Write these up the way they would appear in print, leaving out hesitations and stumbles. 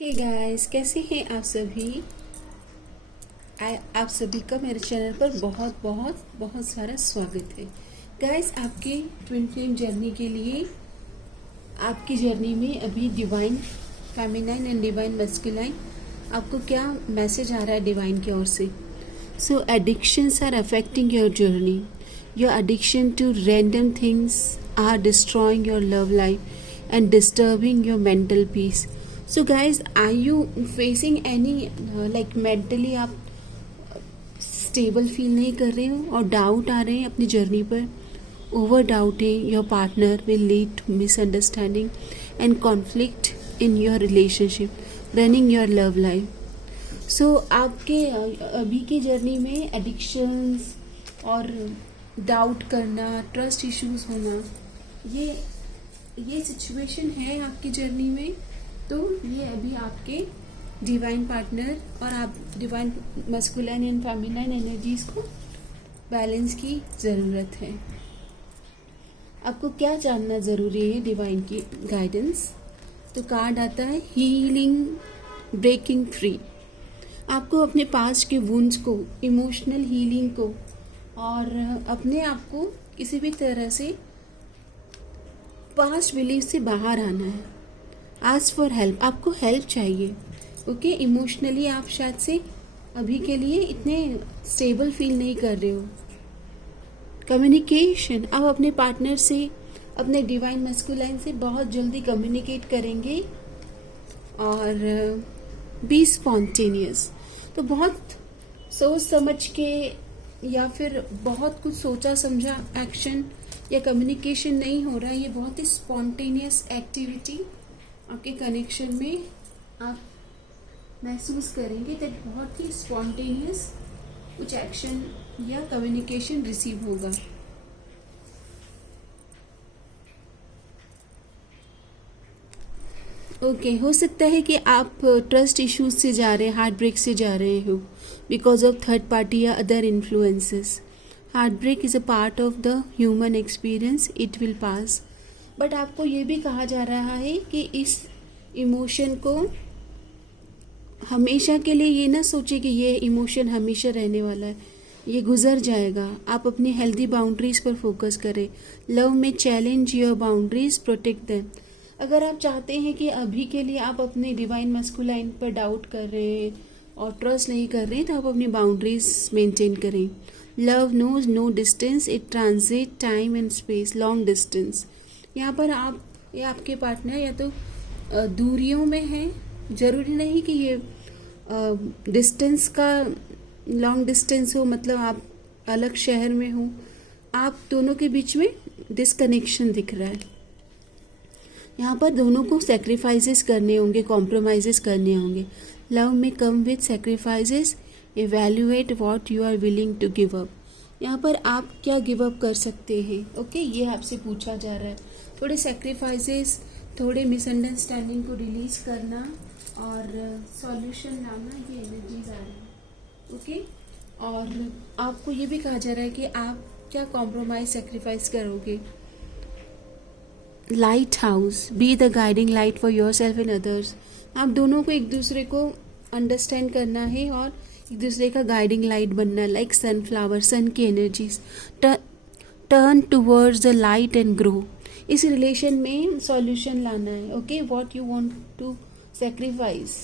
Hey guys, कैसे हैं आप सभी। आप सभी का मेरे चैनल पर बहुत बहुत बहुत सारा स्वागत है। गाइस, आपके ट्विन फ्लेम जर्नी के लिए आपकी जर्नी में अभी divine feminine and divine masculine आपको क्या मैसेज आ रहा है डिवाइन की ओर से। So addictions are affecting your journey. Your addiction to random things are destroying your love life and disturbing your mental peace. So guys, are you facing any like mentally आप stable feel नहीं कर रहे हो और doubt आ रहे हैं अपनी journey पर। Over doubting your partner will lead to misunderstanding and conflict in your relationship, running your love life. सो आपके अभी की जर्नी में एडिक्शंस और डाउट करना, ट्रस्ट इश्यूज होना, ये सिचुएशन है आपकी जर्नी में। तो ये अभी आपके डिवाइन पार्टनर और आप divine masculine and feminine energies को बैलेंस की ज़रूरत है। आपको क्या जानना ज़रूरी है डिवाइन की गाइडेंस। तो कार्ड आता है हीलिंग, ब्रेकिंग फ्री। आपको अपने पास्ट के वुंड्स को, इमोशनल हीलिंग को और अपने आप को किसी भी तरह से पास्ट बिलीफ से बाहर आना है। आस्क फॉर हेल्प, आपको हेल्प चाहिए। ओके, इमोशनली आप शायद से अभी के लिए इतने स्टेबल फील नहीं कर रहे हो। कम्युनिकेशन, आप अपने पार्टनर से, अपने डिवाइन मस्कुलाइन से बहुत जल्दी कम्युनिकेट करेंगे और बी स्पॉन्टेनियस। तो बहुत सोच समझ के या फिर बहुत कुछ सोचा समझा एक्शन या कम्युनिकेशन नहीं हो रहा है। ये बहुत ही स्पॉन्टेनियस एक्टिविटी आपके कनेक्शन में आप महसूस करेंगे। दैट बहुत ही स्पॉन्टेनियस कुछ एक्शन या कम्युनिकेशन रिसीव होगा। ओके, हो सकता है कि आप ट्रस्ट इश्यूज से जा रहे हैं, हार्ट ब्रेक से जा रहे हो बिकॉज ऑफ थर्ड पार्टी या other influences. Heartbreak is a part of the human experience, it will pass. But आपको ये भी कहा जा रहा है कि इस इमोशन को हमेशा के लिए ये ना सोचे कि ये इमोशन हमेशा रहने वाला है, ये गुजर जाएगा। आप अपनी हेल्दी बाउंड्रीज पर फोकस करें। लव में challenge your boundaries, protect them. अगर आप चाहते हैं कि अभी के लिए आप अपने डिवाइन मस्कुलाइन पर डाउट कर रहे हैं और ट्रस्ट नहीं कर रहे हैं, तो आप अपनी बाउंड्रीज मेंटेन करें। Love knows no distance, it transit time and space, long distance. यहाँ पर आप या आपके पार्टनर या तो दूरियों में हैं, ज़रूरी नहीं कि ये डिस्टेंस का लॉन्ग डिस्टेंस हो, मतलब आप अलग शहर में हो। आप दोनों के बीच में डिसकनेक्शन दिख रहा है। यहाँ पर दोनों को सेक्रीफाइसेस करने होंगे, कॉम्प्रोमाइजेस करने होंगे। लव में come with sacrifices, evaluate what you are willing to give up. यहाँ पर आप क्या गिव अप कर सकते हैं। ओके, ये आपसे पूछा जा रहा है। थोड़े सेक्रीफाइसेस, थोड़े मिसअंडरस्टैंडिंग को रिलीज करना और सॉल्यूशन लाना, ये एनर्जीज आ रही है। ओके, और आपको ये भी कहा जा रहा है कि आप क्या कॉम्प्रोमाइज, सेक्रीफाइस करोगे। Light house, be the guiding light for your self and others. आप दोनों को एक दूसरे को अंडरस्टैंड करना है और एक दूसरे का गाइडिंग लाइट बनना है। लाइक सनफ्लावर, सन की energies. Turn towards the light and grow. इस रिलेशन में सॉल्यूशन लाना है। Okay, what you want to sacrifice.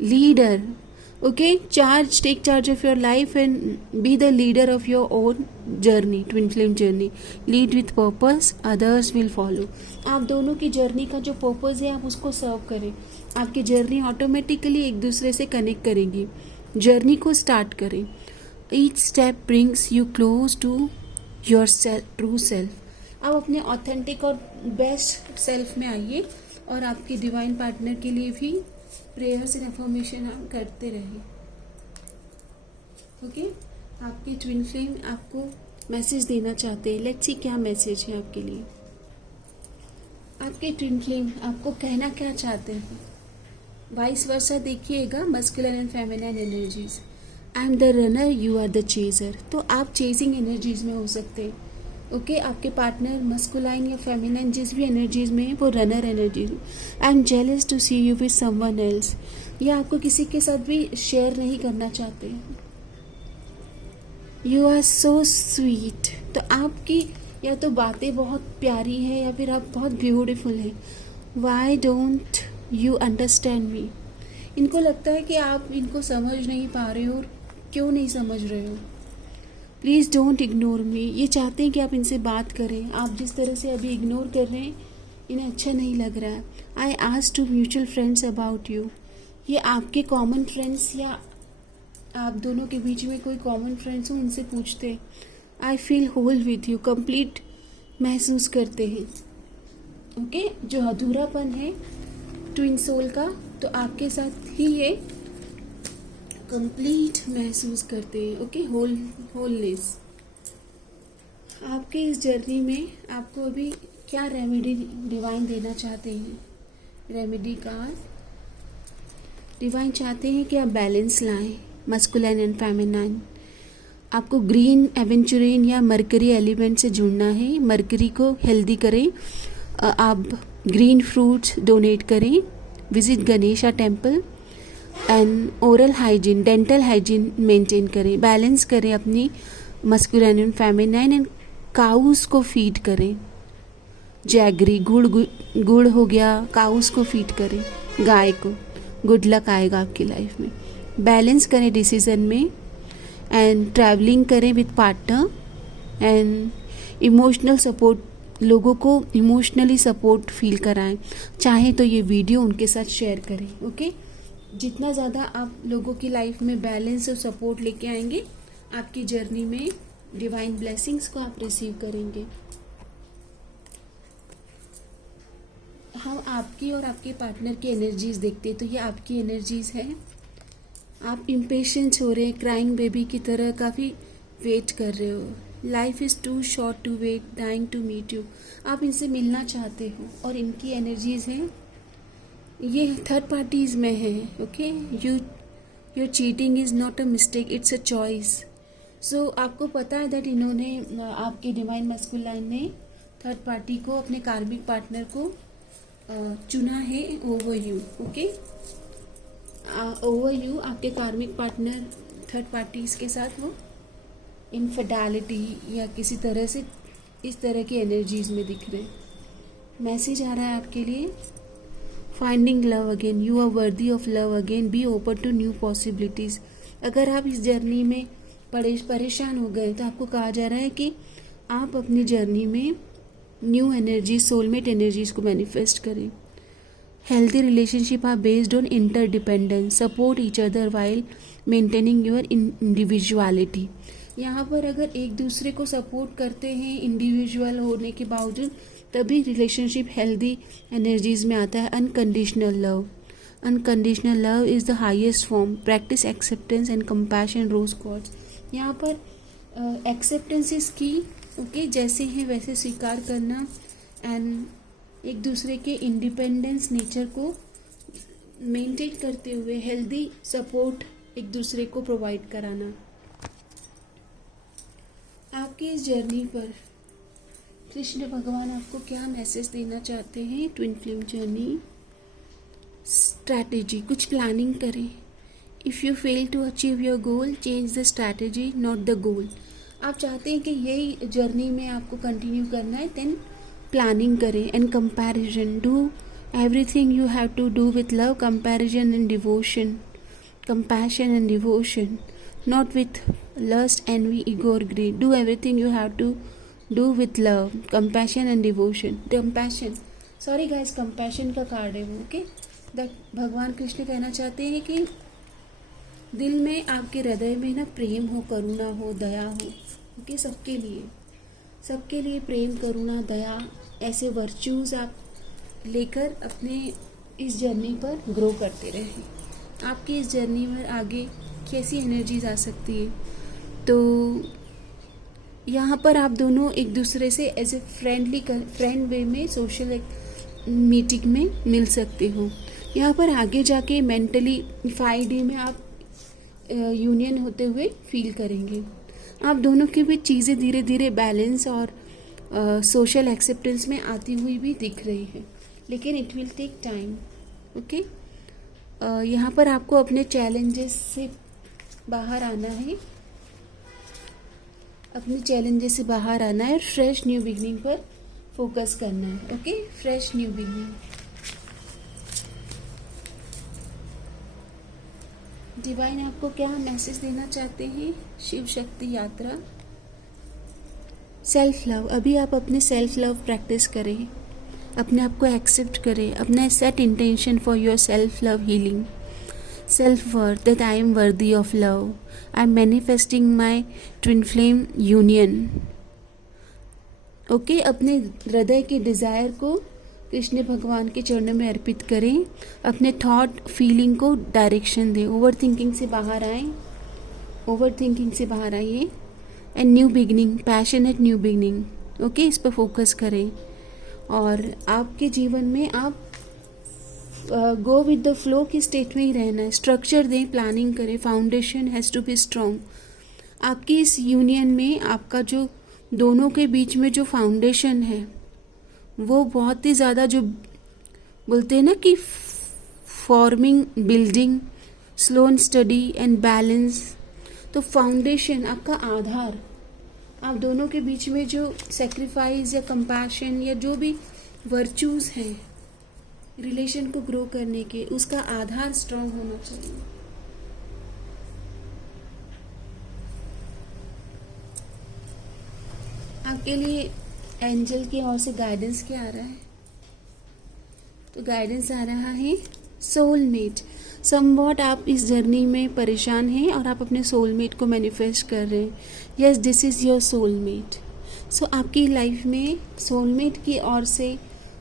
Leader, okay, take charge of your life and be the leader of your own journey, twin flame journey. Lead with purpose, others will follow. आप दोनों की journey का जो purpose है आप उसको सर्व करें। आपकी जर्नी ऑटोमेटिकली एक दूसरे से कनेक्ट करेगी। जर्नी को स्टार्ट करें। Each step brings you close to your true self. आप अपने ऑथेंटिक और बेस्ट सेल्फ में आइए और आपके डिवाइन पार्टनर के लिए भी प्रेयर्स एंड अफर्मेशन आप करते रहिए। ओके, आपके ट्विन फ्लेम आपको मैसेज देना चाहते हैं। लेट्स सी क्या मैसेज है आपके लिए। आपके ट्विन फ्लेम आपको कहना क्या चाहते हैं। वाइस वर्सा देखिएगा, masculine and feminine energies. I am the runner, you are the chaser. तो आप चेजिंग एनर्जीज में हो सकते हैं। ओके आपके पार्टनर मस्कुलाइन या फेमिनाइन जिस भी एनर्जीज में है वो रनर एनर्जीज में। I am jealous to see you with someone else, या आपको किसी के साथ भी शेयर नहीं करना चाहते। यू आर सो स्वीट, तो आपकी या तो बातें बहुत प्यारी है या फिर आप बहुत ब्यूटीफुल है। Why don't you understand me, इनको लगता है कि आप इनको समझ नहीं पा रहे हो, और क्यों नहीं समझ रहे हो। प्लीज़ डोंट इग्नोर मी, ये चाहते हैं कि आप इनसे बात करें, आप जिस तरह से अभी इग्नोर कर रहे हैं इन्हें अच्छा नहीं लग रहा है। I ask to mutual friends about you, ये आपके कॉमन फ्रेंड्स या आप दोनों के बीच में कोई कॉमन फ्रेंड्स हो इनसे पूछते हैं। I feel whole with you, complete महसूस करते हैं। ओके जो अधूरापन है ट्विन सोल का, तो आपके साथ ही ये कंप्लीट महसूस करते हैं। Okay wholeness. आपके इस जर्नी में आपको अभी क्या रेमेडी डिवाइन देना चाहते हैं? रेमेडी कार्ड डिवाइन चाहते हैं कि आप बैलेंस लाएं, मस्कुलाइन एंड फेमिनाइन। आपको ग्रीन एवेंचुरिन या मरकरी एलिमेंट से जुड़ना है, मरकरी को हेल्दी करें। आप ग्रीन फ्रूट्स डोनेट करें, visit Ganesha temple and oral hygiene, dental hygiene maintain करें, बैलेंस करें अपनी masculine and feminine and cows को फीड करें। जैगरी गुड़ हो गया, काउस को फीड करें, गाय को। गुड लक आएगा आपकी लाइफ में। बैलेंस करें डिसीजन में एंड ट्रैवलिंग करें with partner and emotional support, लोगों को इमोशनली सपोर्ट फील कराएं। चाहे तो ये वीडियो उनके साथ शेयर करें। ओके जितना ज़्यादा आप लोगों की लाइफ में बैलेंस और सपोर्ट लेके आएंगे, आपकी जर्नी में डिवाइन ब्लेसिंग्स को आप रिसीव करेंगे। हम आपकी और आपके पार्टनर की एनर्जीज देखते हैं, तो ये आपकी एनर्जीज है। आप इम्पेशेंट हो रहे हैं, क्राइंग बेबी की तरह काफ़ी वेट कर रहे हो। Life is too short to wait, dying to meet you. आप इनसे मिलना चाहते हो और इनकी एनर्जीज हैं, ये थर्ड पार्टीज में है। Okay your cheating is not a mistake, it's a choice. So आपको पता है दैट इन्होंने, आपके डिवाइन मस्कुलाइन ने थर्ड पार्टी को, अपने कार्मिक पार्टनर को चुना है over you. Okay over you आपके कार्मिक पार्टनर थर्ड पार्टीज के साथ वो इनफिडेलिटी या किसी तरह से इस तरह की एनर्जीज में दिख रहे। मैसेज आ रहा है आपके लिए, finding love again, you are worthy of love again, be open to new possibilities. अगर आप इस जर्नी में परेशान हो गए तो आपको कहा जा रहा है कि आप अपनी जर्नी में न्यू एनर्जी, सोलमेट एनर्जीज को मैनिफेस्ट करें। Healthy relationship are based on interdependence, support each other while maintaining your individuality. यहाँ पर अगर एक दूसरे को सपोर्ट करते हैं इंडिविजुअल होने के बावजूद, तभी रिलेशनशिप हेल्दी एनर्जीज में आता है। Unconditional love, unconditional love is the highest form, practice acceptance and compassion, rose quartz. यहाँ पर एक्सेप्टेंस इज की, ओके जैसे हैं वैसे स्वीकार करना एंड एक दूसरे के इंडिपेंडेंस नेचर को मेंटेन करते हुए हेल्दी सपोर्ट एक दूसरे को प्रोवाइड कराना। आपकी इस जर्नी पर कृष्ण भगवान आपको क्या मैसेज देना चाहते हैं? ट्विन फ्लेम जर्नी स्ट्रैटेजी, कुछ प्लानिंग करें। If you fail to achieve your goal, change the strategy not the goal. आप चाहते हैं कि यही जर्नी में आपको कंटिन्यू करना है, देन प्लानिंग करें। And comparison, do everything you have to do with love, comparison and devotion, compassion and devotion, not with lust, envy, ego or greed. Do everything you have to do with love, compassion and devotion. Compassion, sorry guys, compassion का card है वो। Okay that भगवान कृष्ण कहना चाहते हैं कि दिल में, आपके हृदय में ना प्रेम हो, करुणा हो, दया हो। ओके सबके लिए प्रेम, करुणा, दया, ऐसे वर्च्यूज आप लेकर अपने इस जर्नी पर ग्रो करते रहें। आपकी इस जर्नी में आगे कैसी एनर्जीज आ सकती है? तो यहाँ पर आप दोनों एक दूसरे से एज ए फ्रेंड वे में सोशल मीटिंग में मिल सकते हो। यहाँ पर आगे जाके मेंटली 5D में आप यूनियन होते हुए फील करेंगे। आप दोनों के बीच चीज़ें धीरे धीरे बैलेंस और सोशल एक्सेप्टेंस में आती हुई भी दिख रही है, लेकिन it will take time. Okay, यहाँ पर आपको अपने चैलेंजेस से बाहर आना है, अपने चैलेंजेस से बाहर आना है और फ्रेश न्यू बिगनिंग पर फोकस करना है। Okay, fresh new beginning. Divine आपको क्या मैसेज देना चाहते हैं? शिव शक्ति यात्रा, सेल्फ लव। अभी आप अपने सेल्फ लव प्रैक्टिस करें, अपने आप को एक्सेप्ट करें, अपना set intention for your self love healing. Self worth, that I am वर्दी of love, I am manifesting my twin flame union. Okay, अपने हृदय के डिज़ायर को कृष्ण भगवान के चरणों में अर्पित करें, अपने थॉट फीलिंग को डायरेक्शन दें, ओवर थिंकिंग से बाहर आएँ, ओवर थिंकिंग से बाहर आइए and new beginning, passionate new beginning. Okay, इस पर फोकस करें और आपके जीवन में आप गो विद द फ्लो की स्टेट में ही रहना है। स्ट्रक्चर दें, प्लानिंग करें, foundation has to be strong. आपकी इस यूनियन में आपका जो दोनों के बीच में जो फाउंडेशन है वो बहुत ही ज़्यादा, जो बोलते हैं ना कि forming, building, slow and study and balance. तो फाउंडेशन, आपका आधार, आप दोनों के बीच में जो सेक्रीफाइस या कंपैशन या जो भी वर्चूज़ हैं रिलेशन को ग्रो करने के, उसका आधार स्ट्रॉन्ग होना चाहिए। आपके लिए एंजल की ओर से गाइडेंस क्या आ रहा है? तो गाइडेंस आ रहा है सोलमेट। समवॉट आप इस जर्नी में परेशान हैं और आप अपने सोलमेट को मैनिफेस्ट कर रहे हैं। Yes, this is your soulmate. So आपकी लाइफ में सोलमेट की ओर से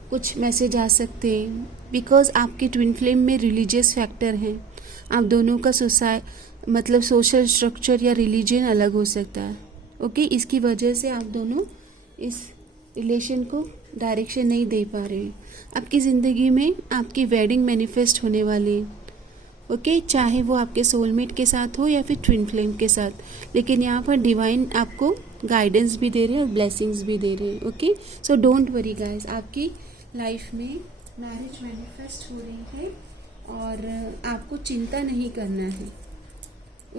कुछ मैसेज आ सकते हैं, बिकॉज आपके ट्विन फ्लेम में रिलीजियस फैक्टर हैं। आप दोनों का सोशल स्ट्रक्चर या रिलीजन अलग हो सकता है। ओके, इसकी वजह से आप दोनों इस रिलेशन को डायरेक्शन नहीं दे पा रहे हैं। आपकी ज़िंदगी में आपकी वेडिंग मैनिफेस्ट होने वाली है। ओके, चाहे वो आपके सोलमेट के साथ हो या फिर ट्विन फ्लेम के साथ, लेकिन यहाँ पर डिवाइन आपको गाइडेंस भी दे रहे हैं और ब्लेसिंग्स भी दे रहे हैं। Okay, so don't worry guys, आपकी लाइफ में मैरिज मैनिफेस्ट हो रही है और आपको चिंता नहीं करना है।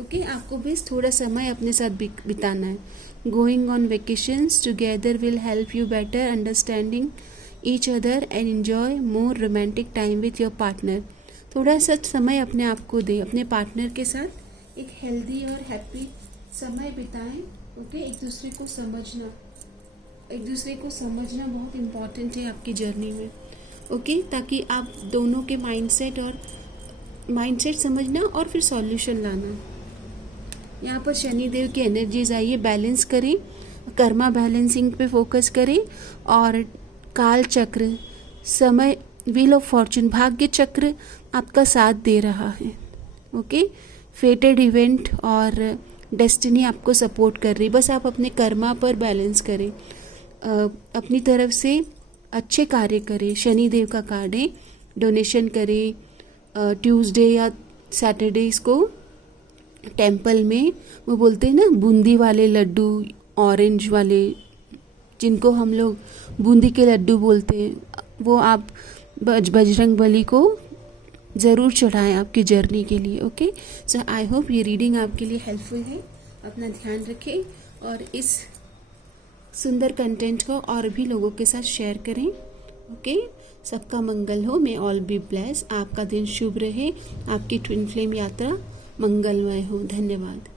ओके, आपको बस थोड़ा समय अपने साथ बिताना है। Going on vacations together will help you better understanding each other and enjoy more romantic time with your partner. थोड़ा सा समय अपने आप को दें, अपने पार्टनर के साथ एक हेल्दी और हैप्पी समय बिताएं। ओके, एक दूसरे को समझना बहुत इम्पॉर्टेंट है आपकी जर्नी में। ओके, ताकि आप दोनों के माइंडसेट समझना और फिर सॉल्यूशन लाना। यहाँ पर शनिदेव की एनर्जीज आई है, बैलेंस करें, कर्मा बैलेंसिंग पे फोकस करें और काल चक्र, समय, व्हील ऑफ फॉर्चून, भाग्य चक्र आपका साथ दे रहा है। ओके, फेटेड इवेंट और डेस्टिनी आपको सपोर्ट कर रही। बस आप अपने कर्मा पर बैलेंस करें, अपनी तरफ से अच्छे कार्य करें। शनिदेव का कार्ड है, डोनेशन करें। ट्यूसडे या सैटरडेज को टेंपल में वो बोलते हैं ना बूंदी वाले लड्डू, ऑरेंज वाले, जिनको हम लोग बूंदी के लड्डू बोलते हैं, वो आप बजरंग बली को ज़रूर चढ़ाएं आपकी जर्नी के लिए। ओके, सो आई होप ये रीडिंग आपके लिए हेल्पफुल है। अपना ध्यान रखें और इस सुंदर कंटेंट को और भी लोगों के साथ शेयर करें। ओके, सबका मंगल हो, मे ऑल बी ब्लेस। आपका दिन शुभ रहे, आपकी ट्विन फ्लेम यात्रा मंगलमय हो। धन्यवाद।